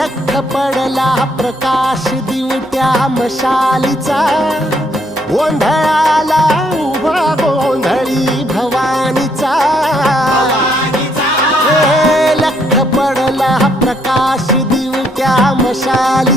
लख पडला प्रकाश दिवट्या मशालीचा, गोंधळाला उभा गोंधळी भवानीचा. लख पडला प्रकाश दिवट्या मशाली